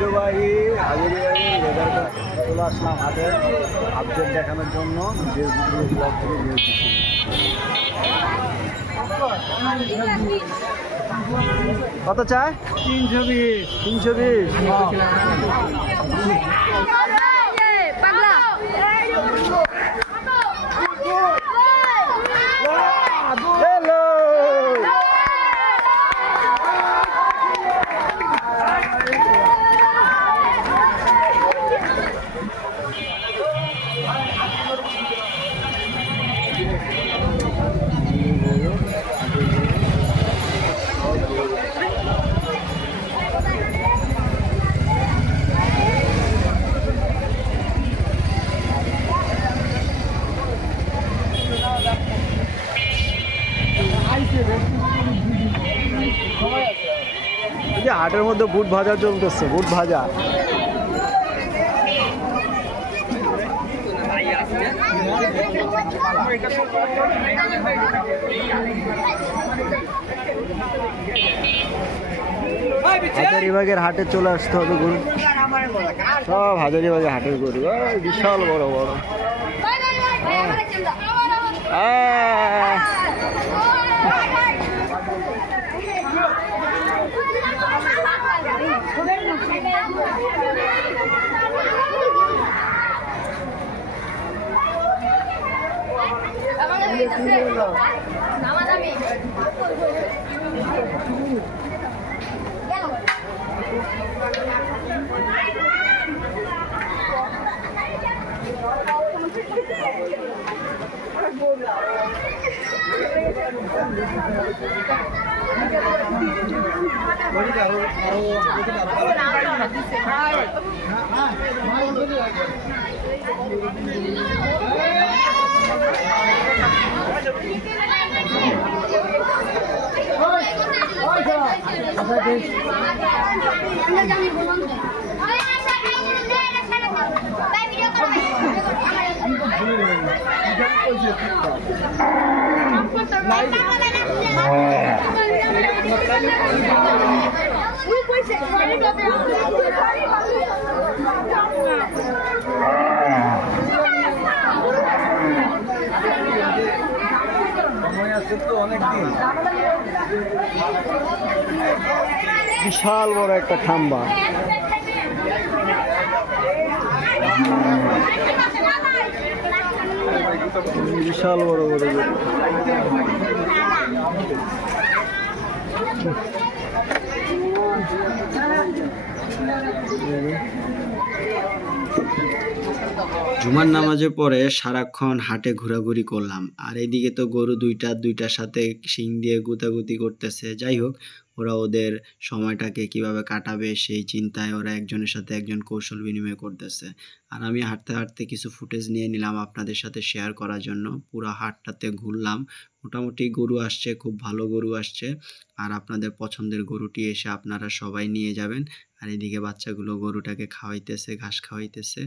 ঐতিহ্যবাহী হাজারীবাড়ি লেদার চলে আসলাম হাটে আপডেট দেখানোর জন্য যে ব্লগ থেকে বেরোতেছি। কত চায়? 320। 320। হাটের মধ্যে বুট ভাজা চলতেছে, বুট ভাজা। হাজারীবাগের হাটে চলে আসতে হবে গরু, সব হাজারীবাগের হাটের গরু, বিশাল বড় বড়। বিশাল বড় একটা খাম্বা, বিশাল বড় বড়। জুমার নামাজের পরে সারাক্ষণ হাটে ঘোরাঘুরি করলাম, আর এইদিকে তো গরু দুইটার সাথে শিং দিয়ে গুতাগুতি করতেছে। যাই হোক, ওরা ওদের সময়টাকে কিভাবে কাটাবে সেই চিন্তায় ওরা একজনের সাথে একজন কৌশল বিনিময় করতেছে। আর আমি হাঁটতে হাঁটতে কিছু ফুটেজ নিয়ে নিলাম আপনাদের সাথে শেয়ার করার জন্য। পুরো হাটটাতে ঘুরলাম, মোটামুটি গরু আসছে, খুব ভালো গরু আসছে। আর আপনাদের পছন্দের গরুটি এসে আপনারা সবাই নিয়ে যাবেন। আর এদিকে বাচ্চাগুলো গরুটাকে খাওয়াইতেছে, ঘাস খাওয়াইতেছে।